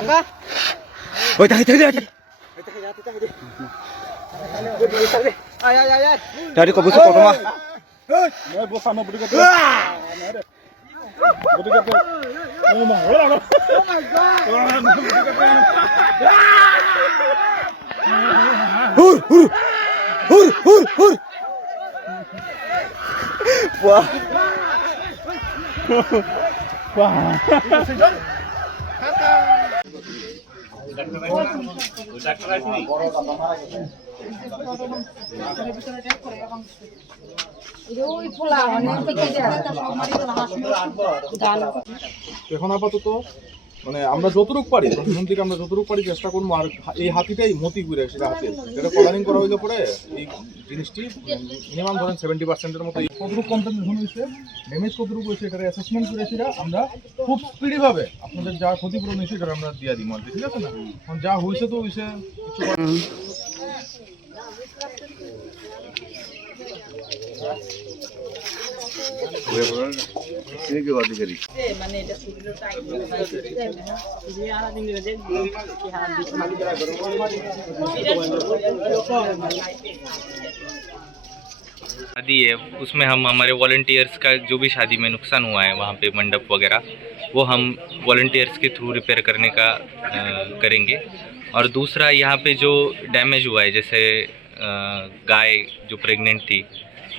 Ôi tay tay tay. Tadi kau busuk kau mah. मैं वो सामने बुढ़ी करते बुढ़ी करते oh my God oh my God Hur. Wah. এখন আপাতত মানে আমরা যতটুকু পারি প্রথম থেকে আমরা যতটুকু পারি চেষ্টা করবো আর এই হাতিটাই মতি ঘুরে সেটা হাতি যেটা কলারিং করা হইলে পরে এই জিনিসটি মিনিমাম ধরেন 70%-এর মতো কতটুকু কম্পেনসেশন হয়েছে ড্যামেজ কতটুকু হয়েছে এটা অ্যাসেসমেন্ট করে সেটা আমরা খুব স্পিডিভাবে আপনাদের যা ক্ষতিপূরণ হয়েছে সেটা আমরা দিয়ে দিই মানতে ঠিক আছে না এখন যা হয়েছে তো হয়েছে কিছু शादी है उसमें हम हमारे वॉलंटियर्स का जो भी शादी में नुकसान हुआ है वहाँ पे मंडप वगैरह वो हम वॉलंटियर्स के थ्रू रिपेयर करने का करेंगे। और दूसरा यहाँ पे जो डैमेज हुआ है जैसे गाय जो प्रेग्नेंट थी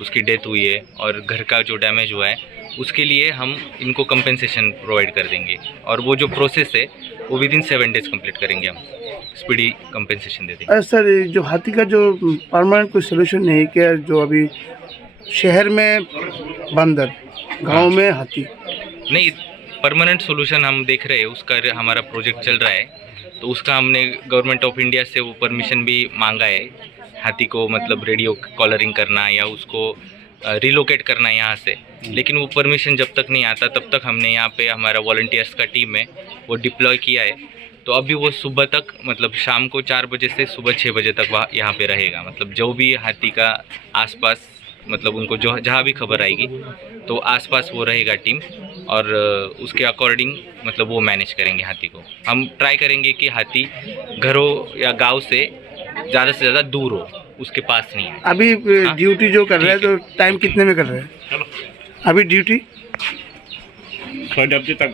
उसकी डेथ हुई है और घर का जो डैमेज हुआ है उसके लिए हम इनको कंपेंसेशन प्रोवाइड कर देंगे और वो जो प्रोसेस है वो विदिन 7 डेज कंप्लीट करेंगे हम स्पीडी कंपेंसेशन दे देंगे। सर जो हाथी का जो परमानेंट कोई सोल्यूशन नहीं क्या जो अभी शहर में बंदर गांव में हाथी नहीं परमानेंट सोल्यूशन हम देख रहे हैं उसका हमारा प्रोजेक्ट चल रहा है तो उसका हमने गवर्नमेंट ऑफ इंडिया से वो परमिशन भी मांगा है हाथी को मतलब रेडियो कॉलरिंग करना या उसको रिलोकेट करना यहाँ से लेकिन वो परमिशन जब तक नहीं आता तब तक हमने यहाँ पे हमारा वॉलंटियर्स का टीम है वो डिप्लॉय किया है तो अभी वो सुबह तक मतलब शाम को 4 बजे से सुबह 6 बजे तक वहाँ यहाँ पे रहेगा मतलब जो भी हाथी का आसपास मतलब उनको जो जहाँ भी खबर आएगी तो आसपास वो रहेगा टीम और उसके अकॉर्डिंग मतलब वो मैनेज करेंगे हाथी को। हम ट्राई करेंगे कि हाथी घरों या गांव से ज़्यादा दूर हो उसके पास नहीं है। अभी ड्यूटी जो कर रहे हैं तो टाइम कितने में कर रहे हैं अभी ड्यूटी 6 बजे तक